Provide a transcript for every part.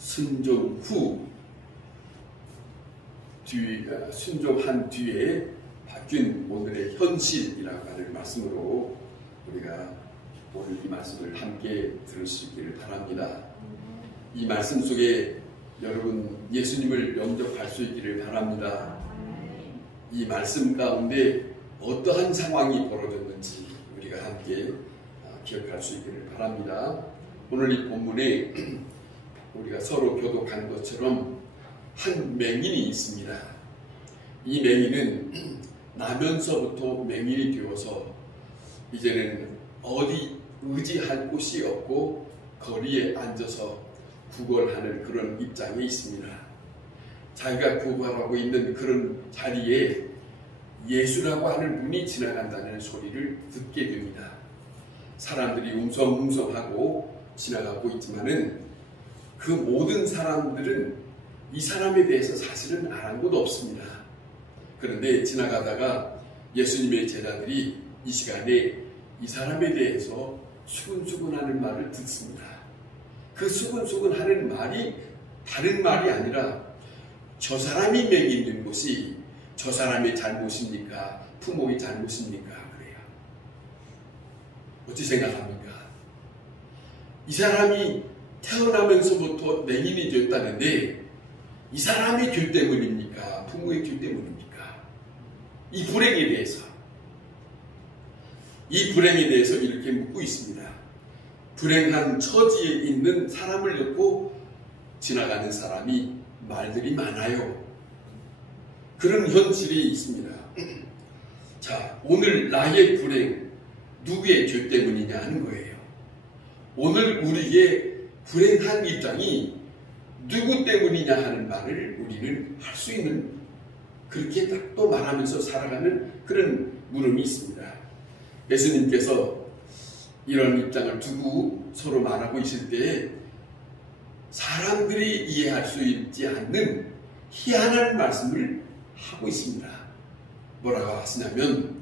순종 후 순종한 뒤에 바뀐 오늘의 현실이라고 하는 말씀으로 우리가 오늘 이 말씀을 함께 들을 수 있기를 바랍니다. 이 말씀 속에 여러분 예수님을 영접할 수 있기를 바랍니다. 이 말씀 가운데 어떠한 상황이 벌어졌는지 우리가 함께 기억할 수 있기를 바랍니다. 오늘 이 본문에 우리가 서로 교독한 것처럼 한 맹인이 있습니다. 이 맹인은 나면서부터 맹인이 되어서 이제는 어디 의지할 곳이 없고 거리에 앉아서 구걸하는 그런 입장에 있습니다. 자기가 구걸하고 있는 그런 자리에 예수라고 하는 분이 지나간다는 소리를 듣게 됩니다. 사람들이 웅성웅성하고 지나가고 있지만은 그 모든 사람들은 이 사람에 대해서 사실은 아무것도 없습니다. 그런데 지나가다가 예수님의 제자들이 이 시간에 이 사람에 대해서 수근수근하는 말을 듣습니다. 그 수근수근하는 말이 다른 말이 아니라 저 사람이 맹인인 것이 저 사람의 잘못입니까? 부모의 잘못입니까? 그래요. 어찌 생각합니까? 이 사람이 태어나면서부터 맹인이 되었다는데 이 사람의 죄 때문입니까? 부모의 죄 때문입니까? 이 불행에 대해서 이렇게 묻고 있습니다. 불행한 처지에 있는 사람을 듣고 지나가는 사람이 말들이 많아요. 그런 현실이 있습니다. 자, 오늘 나의 불행 누구의 죄 때문이냐 하는 거예요. 오늘 우리의 불행한 입장이 누구 때문이냐 하는 말을 우리는 할 수 있는, 그렇게 딱 또 말하면서 살아가는 그런 물음이 있습니다. 예수님께서 이런 입장을 두고 서로 말하고 있을 때에 사람들이 이해할 수 있지 않는 희한한 말씀을 하고 있습니다. 뭐라고 하시냐면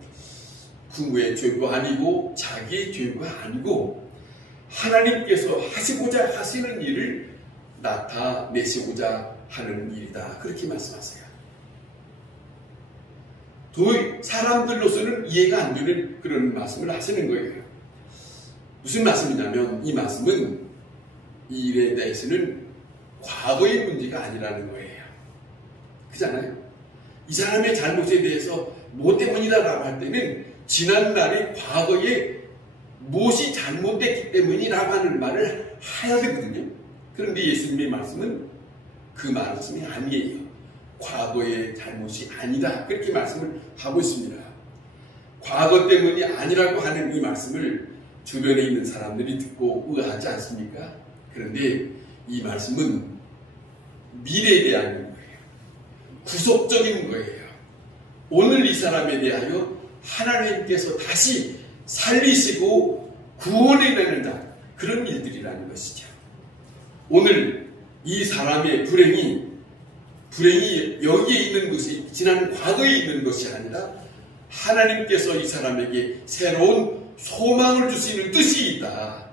부모의 죄가 아니고 자기의 죄가 아니고 하나님께서 하시고자 하시는 일을 나타내시고자 하는 일이다. 그렇게 말씀하세요. 도저히 사람들로서는 이해가 안 되는 그런 말씀을 하시는 거예요. 무슨 말씀이냐면 이 말씀은 이 일에 대해서는 과거의 문제가 아니라는 거예요. 그잖아요. 이 사람의 잘못에 대해서 뭐 때문이다라고 할 때는 지난날의 과거에 무엇이 잘못됐기 때문이라고 하는 말을 해야 되거든요. 그런데 예수님의 말씀은 그 말씀이 아니에요. 과거의 잘못이 아니다. 그렇게 말씀을 하고 있습니다. 과거 때문이 아니라고 하는 이 말씀을 주변에 있는 사람들이 듣고 의아하지 않습니까? 그런데 이 말씀은 미래에 대한 거예요. 구속적인 거예요. 오늘 이 사람에 대하여 하나님께서 다시 살리시고 구원해내는다. 그런 일들이라는 것이죠. 오늘 이 사람의 불행이 여기에 있는 것이 지난 과거에 있는 것이 아니라 하나님께서 이 사람에게 새로운 소망을 주시는 뜻이 있다.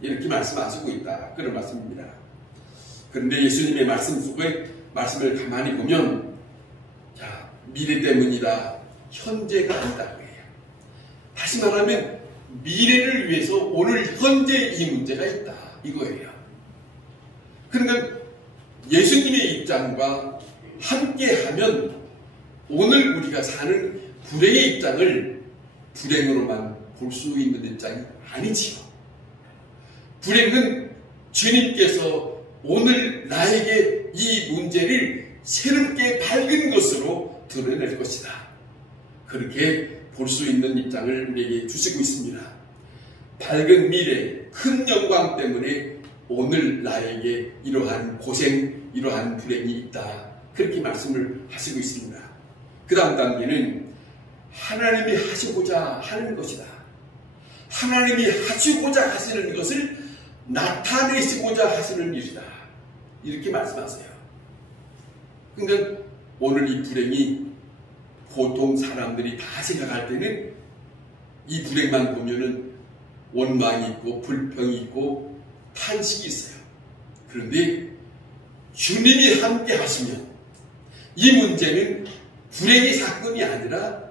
이렇게 말씀하시고 있다. 그런 말씀입니다. 그런데 예수님의 말씀 속에 말씀을 가만히 보면 자, 미래 때문이다. 현재가 아니다고 해요. 다시 말하면 미래를 위해서 오늘 현재 이 문제가 있다. 이거예요. 그러니까 예수님의 입장과 함께하면 오늘 우리가 사는 불행의 입장을 불행으로만 볼 수 있는 입장이 아니지요. 불행은 주님께서 오늘 나에게 이 문제를 새롭게 밝은 것으로 드러낼 것이다. 그렇게 볼 수 있는 입장을 우리에게 주시고 있습니다. 밝은 미래, 큰 영광 때문에 오늘 나에게 이러한 고생, 이러한 불행이 있다. 그렇게 말씀을 하시고 있습니다. 그 다음 단계는 하나님이 하시고자 하는 것이다. 하나님이 하시고자 하시는 것을 나타내시고자 하시는 일이다. 이렇게 말씀하세요. 그러니까 오늘 이 불행이 보통 사람들이 다 생각할 때는 이 불행만 보면은 원망이 있고 불평이 있고 탄식이 있어요. 그런데 주님이 함께 하시면 이 문제는 불행의 사건이 아니라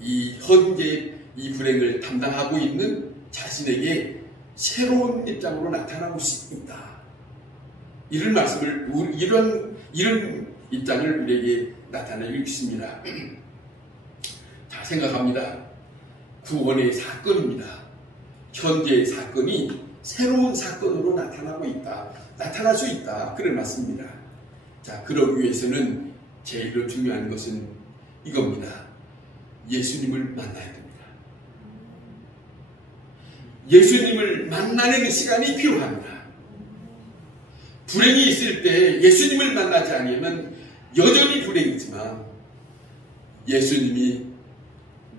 이 현재 이 불행을 담당하고 있는 자신에게 새로운 입장으로 나타나고 있다. 이런 말씀을, 이런 입장을 우리에게 나타내고 있습니다. 자, 생각합니다. 구원의 사건입니다. 현재의 사건이 새로운 사건으로 나타나고 있다. 나타날 수 있다. 그런 말씀입니다. 자, 그러기 위해서는 제일 중요한 것은 이겁니다. 예수님을 만나야 됩니다. 예수님을 만나는 시간이 필요합니다. 불행이 있을 때 예수님을 만나지 않으면 여전히 불행이지만 예수님이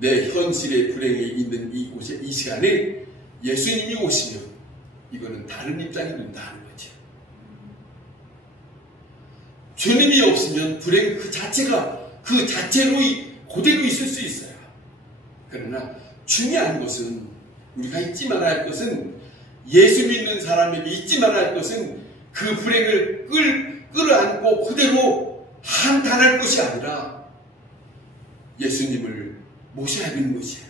내 현실의 불행에 있는 이 시간에 예수님이 오시면 이거는 다른 입장이 된다는 거죠. 주님이 없으면 불행 그 자체가 그 자체로 그대로 있을 수 있어요. 그러나 중요한 것은 우리가 잊지 말아야 할 것은 예수 믿는 사람에게 잊지 말아야 할 것은 그 불행을 끌어안고 그대로 한탄할 것이 아니라 예수님을 모셔야 하는 것이에요.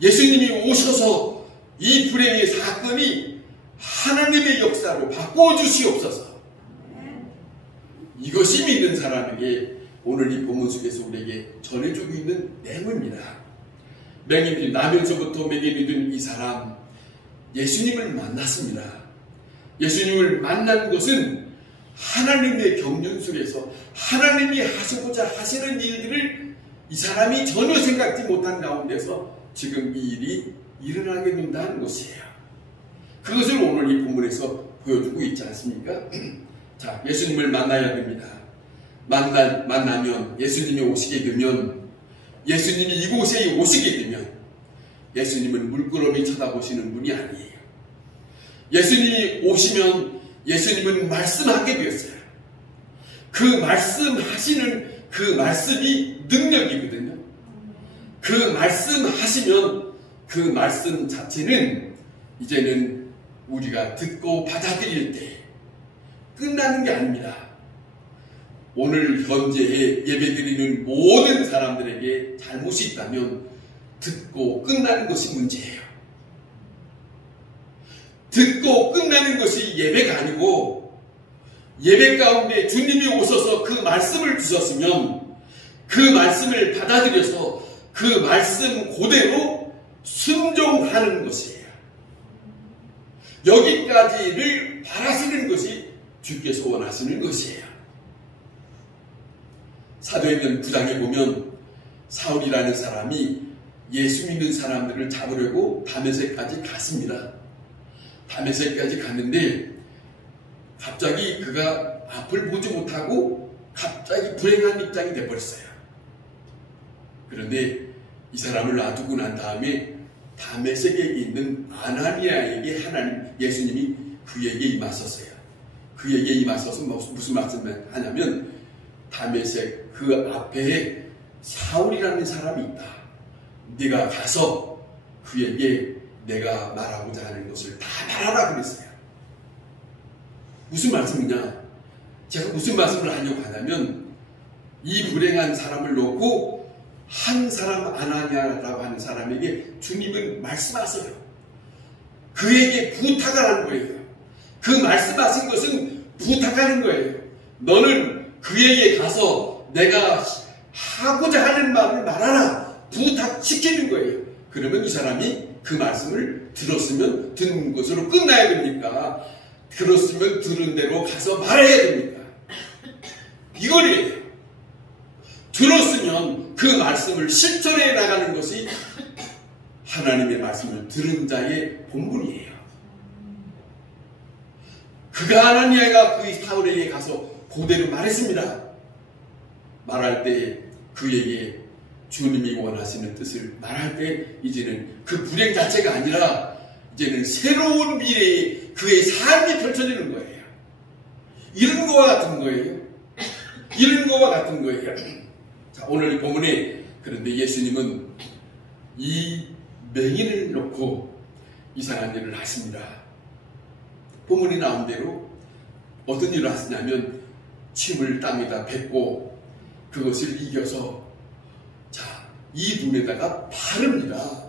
예수님이 오셔서 이 불행의 사건이 하나님의 역사로 바꿔주시옵소서. 이것이 믿는 사람에게 오늘 이 본문 속에서 우리에게 전해주고 있는 맹입니다. 맹인들이 나면서부터 맹인이던 이 사람 예수님을 만났습니다. 예수님을 만난 것은 하나님의 경륜 속에서 하나님이 하시고자 하시는 일들을 이 사람이 전혀 생각지 못한 가운데서 지금 이 일이 일어나게 된다는 것이에요. 그것을 오늘 이 본문에서 보여주고 있지 않습니까? 자, 예수님을 만나야 됩니다. 만나면 예수님이 오시게 되면 예수님이 이곳에 오시게 되면 예수님은 물끄러미 쳐다보시는 분이 아니에요. 예수님이 오시면 예수님은 말씀하게 되었어요. 그 말씀하시는 그 말씀이 능력이거든요. 그 말씀하시면 그 말씀 자체는 이제는 우리가 듣고 받아들일 때 끝나는 게 아닙니다. 오늘 현재에 예배드리는 모든 사람들에게 잘못이 있다면 듣고 끝나는 것이 문제예요. 듣고 끝나는 것이 예배가 아니고 예배 가운데 주님이 오셔서 그 말씀을 주셨으면 그 말씀을 받아들여서 그 말씀 그대로 순종하는 것이에요. 여기까지를 바라시는 것이 주께서 원하시는 것이에요. 사도행전 9장에 보면 사울이라는 사람이 예수 믿는 사람들을 잡으려고 다메섹까지 갔습니다. 다메섹까지 갔는데 갑자기 그가 앞을 보지 못하고 갑자기 불행한 입장이 되어버렸어요. 그런데 이 사람을 놔두고 난 다음에 다메섹에 있는 아나니아에게 예수님이 그에게 임하셨어요. 그에게 임하셔서 무슨 말씀을 하냐면 다메섹 그 앞에 사울이라는 사람이 있다. 네가 가서 그에게 내가 말하고자 하는 것을 다 말하라 그랬어요. 무슨 말씀이냐? 제가 무슨 말씀을 하려고 하냐면 이 불행한 사람을 놓고 한 사람 아나니아라고 하는 사람에게 주님은 말씀하세요. 그에게 부탁을 하는 거예요. 그 말씀하신 것은 부탁하는 거예요. 너는 그에게 가서 내가 하고자 하는 말을 말하라. 부탁시키는 거예요. 그러면 이 사람이 그 말씀을 들었으면 듣는 것으로 끝나야 됩니까? 들었으면 들은 대로 가서 말해야 됩니까? 이거래요. 들었으면 그 말씀을 실천해 나가는 것이 하나님의 말씀을 들은 자의 본분이에요. 그가 아나니아가 그 사울에게 가서 그대로 말했습니다. 말할 때 그에게 주님이 원하시는 뜻을 말할 때 이제는 그 불행 자체가 아니라 이제는 새로운 미래에 그의 삶이 펼쳐지는 거예요. 이런 거와 같은 거예요. 이런 거와 같은 거예요. 자, 오늘 이 본문에 그런데 예수님은 이 맹인을 놓고 이상한 일을 하십니다. 본문에 나온 대로 어떤 일을 하시냐면 침을 땅에다 뱉고 그것을 이겨서 이 눈에다가 바릅니다.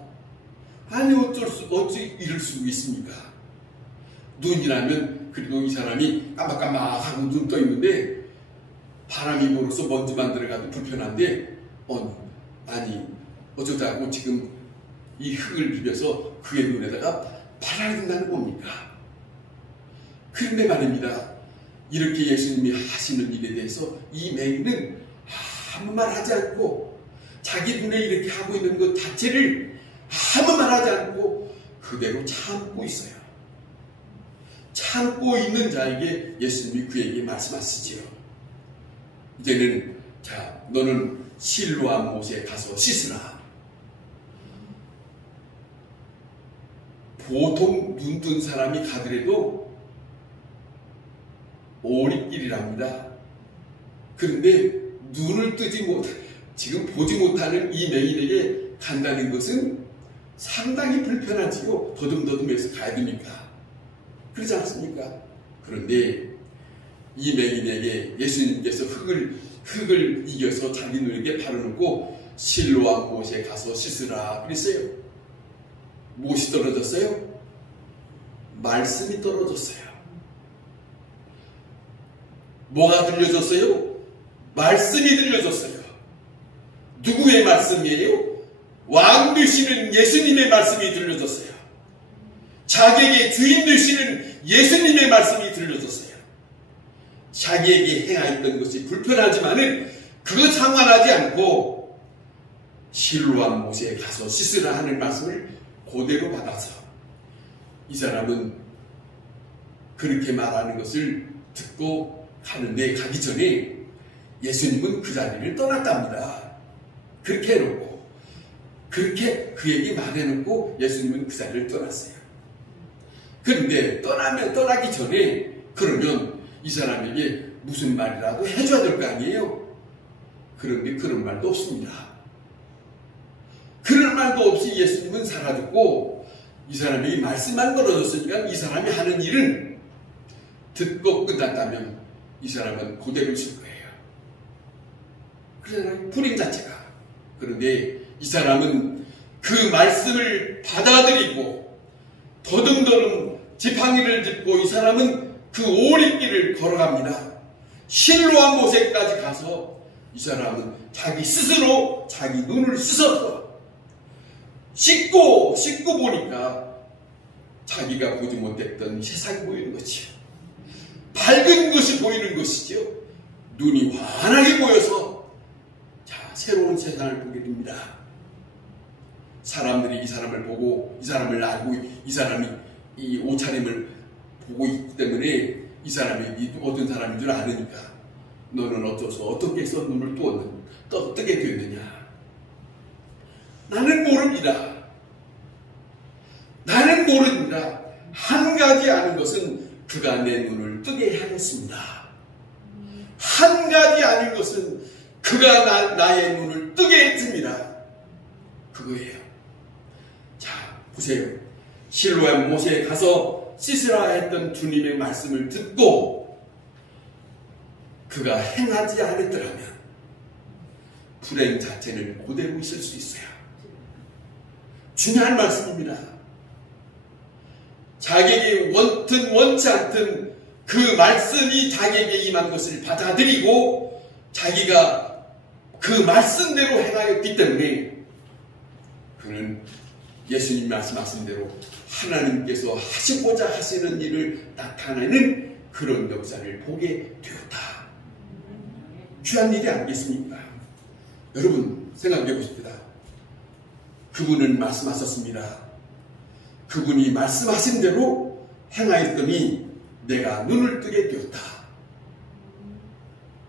아니 어찌 이럴 수 있습니까? 눈이라면 그래도 이 사람이 깜박깜박하고 눈 떠 있는데 바람이 불어서 먼지만 들어가도 불편한데 아니 어쩌자고 지금 이 흙을 비벼서 그의 눈에다가 발라야 된다는 겁니까? 그런데 말입니다. 이렇게 예수님이 하시는 일에 대해서 이 맹인은 아무 말 하지 않고 자기 눈에 이렇게 하고 있는 것 자체를 아무 말 하지 않고 그대로 참고 있어요. 참고 있는 자에게 예수님이 그에게 말씀하시지요. 이제는 너는 실로암 못에 가서 씻으라. 보통 눈 뜬 사람이 가더라도 오리길이랍니다. 그런데 눈을 뜨지 지금 보지 못하는 이 맹인에게 간다는 것은 상당히 불편하지요. 더듬더듬해서 가야 되니까. 그렇지 않습니까? 그런데 이 맹인에게 예수님께서 흙을 이겨서 자기 눈에게 바르놓고 실로암 못에 가서 씻으라 그랬어요. 무엇이 떨어졌어요? 말씀이 떨어졌어요. 뭐가 들려졌어요? 말씀이 들려졌어요. 누구의 말씀이에요? 왕 되시는 예수님의 말씀이 들려졌어요. 자기에게 주인 되시는 예수님의 말씀이 들려졌어요. 자기에게 행하였던 것이 불편하지만은 그것 상관하지 않고 실로암 못에 가서 씻으라 하는 말씀을 그대로 받아서 이 사람은 그렇게 말하는 것을 듣고 가는데 가기 전에 예수님은 그 자리를 떠났답니다. 그렇게 해놓고 그렇게 그에게 말해놓고 예수님은 그 자리를 떠났어요. 그런데 떠나기 전에 그러면 이 사람에게 무슨 말이라도 해줘야 될 거 아니에요? 그런데 그런 말도 없습니다. 그런 말도 없이 예수님은 사라졌고 이 사람에게 말씀만 걸어줬으니까 이 사람이 하는 일은 듣고 끝났다면 이 사람은 그대로 있을 거예요. 그러잖아요. 불임 자체가. 그런데 이 사람은 그 말씀을 받아들이고 더듬더듬 지팡이를 짚고 이 사람은 그 오리길을 걸어갑니다. 실로암 못에까지 가서 이 사람은 자기 스스로 자기 눈을 씻어서 씻고 보니까 자기가 보지 못했던 세상이 보이는 거지요. 밝은 것이 보이는 것이죠. 눈이 환하게 보여서 새로운 세상을 보게 됩니다. 사람들이 이 사람을 보고 이 사람을 알고 이 사람이 이 옷차림을 보고 있기 때문에 이 사람이 어떤 사람인 줄 아니까 너는 어째서 어떻게 해서 눈을 뜨게 됐느냐. 나는 모릅니다. 나는 모릅니다. 한 가지 아는 것은 그가 내 눈을 뜨게 하였습니다. 한 가지 아는 것은 그가 나의 눈을 뜨게 했습니다. 그거예요. 자, 보세요. 실로암 못에 가서 씻으라 했던 주님의 말씀을 듣고 그가 행하지 않았더라면 불행 자체는 그대로 있을 수 있어요. 중요한 말씀입니다. 자기에게 원치 않든 그 말씀이 자기에게 임한 것을 받아들이고 자기가 그 말씀대로 행하였기 때문에 그는 예수님 말씀하신 대로 하나님께서 하시고자 하시는 일을 나타내는 그런 역사를 보게 되었다. 귀한 일이 아니겠습니까? 여러분 생각해 보십시다. 그분은 말씀하셨습니다. 그분이 말씀하신 대로 행하였더니 내가 눈을 뜨게 되었다.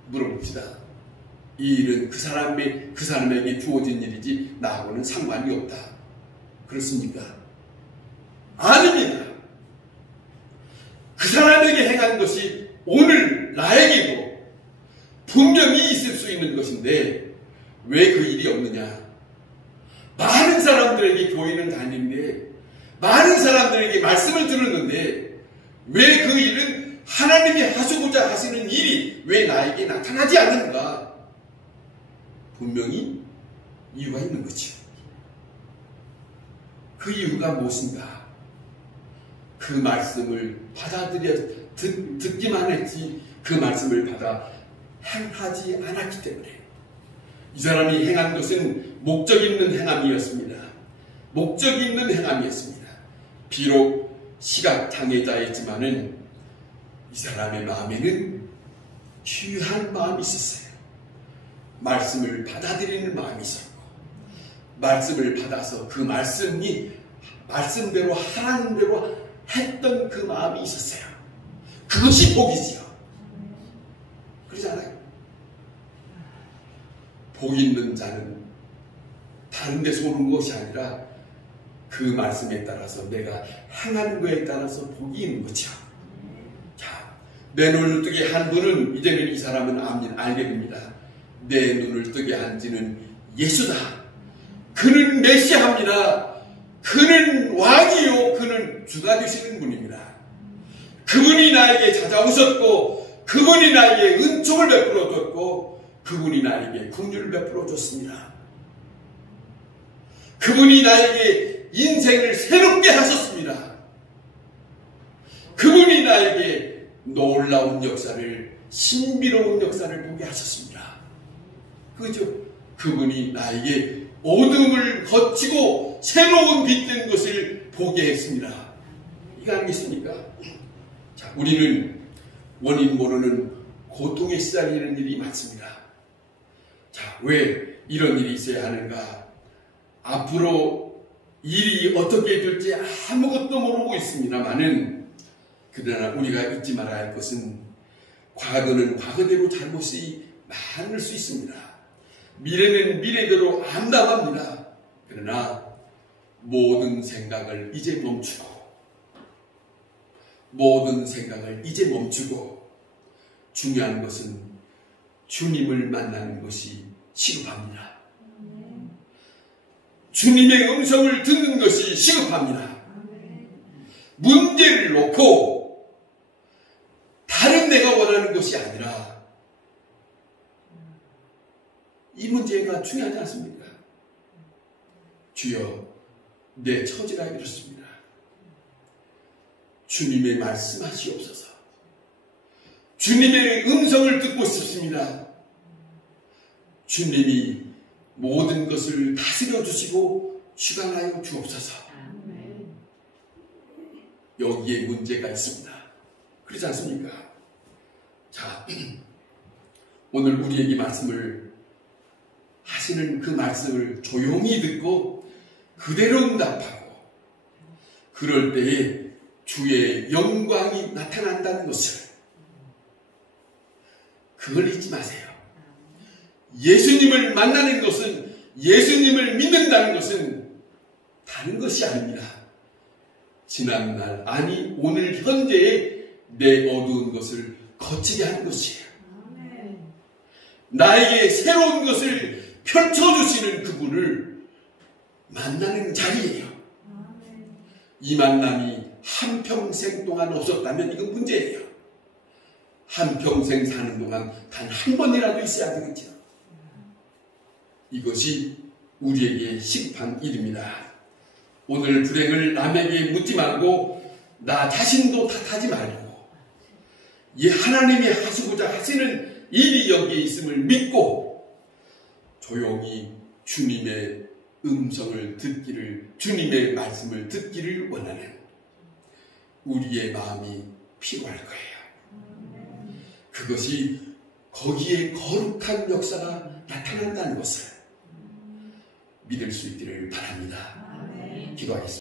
물어봅시다. 이 일은 그 사람에게 주어진 일이지 나하고는 상관이 없다. 그렇습니까? 아닙니다. 그 사람에게 행한 것이 오늘 나에게도 분명히 있을 수 있는 것인데 왜 그 일이 없느냐? 많은 사람들에게 교회는 다니는데 많은 사람들에게 말씀을 들었는데 왜 그 일은 하나님이 하시고자 하시는 일이 왜 나에게 나타나지 않는가? 분명히 이유가 있는 거죠. 그 이유가 무엇인가? 그 말씀을 듣기만 했지 그 말씀을 받아 행하지 않았기 때문에 이 사람이 행한 것은 목적 있는 행함이었습니다. 목적 있는 행함이었습니다. 비록 시각장애자였지만은 이 사람의 마음에는 귀한 마음이 있었어요. 말씀을 받아들이는 마음이 있었고 말씀을 받아서 그 말씀대로 하라는 대로 했던 그 마음이 있었어요. 그것이 복이지요. 그러잖아요. 복 있는 자는 다른 데서 오는 것이 아니라 그 말씀에 따라서 내가 행하는 것에 따라서 복이 있는 거죠. 자, 내 눈을 뜨게 한 분은 이제는 이 사람은 알게 됩니다. 내 눈을 뜨게 한 지는 예수다. 그는 메시아입니다. 그는 왕이요. 그는 주가 되시는 분입니다. 그분이 나에게 찾아오셨고 그분이 나에게 은총을 베풀어 줬고 그분이 나에게 긍휼을 베풀어 줬습니다. 그분이 나에게 인생을 새롭게 하셨습니다. 그분이 나에게 놀라운 역사를 신비로운 역사를 보게 하셨습니다. 그죠? 그분이 나에게 어둠을 거치고 새로운 빛된 것을 보게 했습니다. 이거 아니겠습니까? 자, 우리는 원인 모르는 고통에 시달리는 일이 많습니다. 자, 왜 이런 일이 있어야 하는가? 앞으로 일이 어떻게 될지 아무것도 모르고 있습니다만은 그러나 우리가 잊지 말아야 할 것은 과거는 과거대로 잘못이 많을 수 있습니다. 미래는 미래대로 암담합니다. 그러나 모든 생각을 이제 멈추고 중요한 것은 주님을 만나는 것이 시급합니다. 주님의 음성을 듣는 것이 시급합니다. 문제를 놓고 다른 내가 원하는 것이 아니라 이 문제가 중요하지 않습니까? 주여, 내 처지가 이렇습니다. 주님의 말씀하시옵소서. 주님의 음성을 듣고 싶습니다. 주님이 모든 것을 다스려 주시고 주관하여 주옵소서. 여기에 문제가 있습니다. 그렇지 않습니까? 자, 오늘 우리에게 말씀을 하시는 그 말씀을 조용히 듣고 그대로 응답하고 그럴 때에 주의 영광이 나타난다는 것을 그걸 잊지 마세요. 예수님을 만나는 것은 예수님을 믿는다는 것은 다른 것이 아닙니다. 지난날 아니 오늘 현재의 내 어두운 것을 거치게 하는 것이에요. 나에게 새로운 것을 펼쳐주시는 그분을 만나는 자리예요. 이 만남이 한평생 동안 없었다면 이건 문제예요. 한평생 사는 동안 단 한 번이라도 있어야 되겠죠. 이것이 우리에게 시급한 일입니다. 오늘 불행을 남에게 묻지 말고 나 자신도 탓하지 말고 이 하나님이 하시고자 하시는 일이 여기에 있음을 믿고 조용히 주님의 음성을 듣기를, 주님의 말씀을 듣기를 원하는 우리의 마음이 필요할 거예요. 그것이 거기에 거룩한 역사가 나타난다는 것을 믿을 수 있기를 바랍니다. 기도하겠습니다.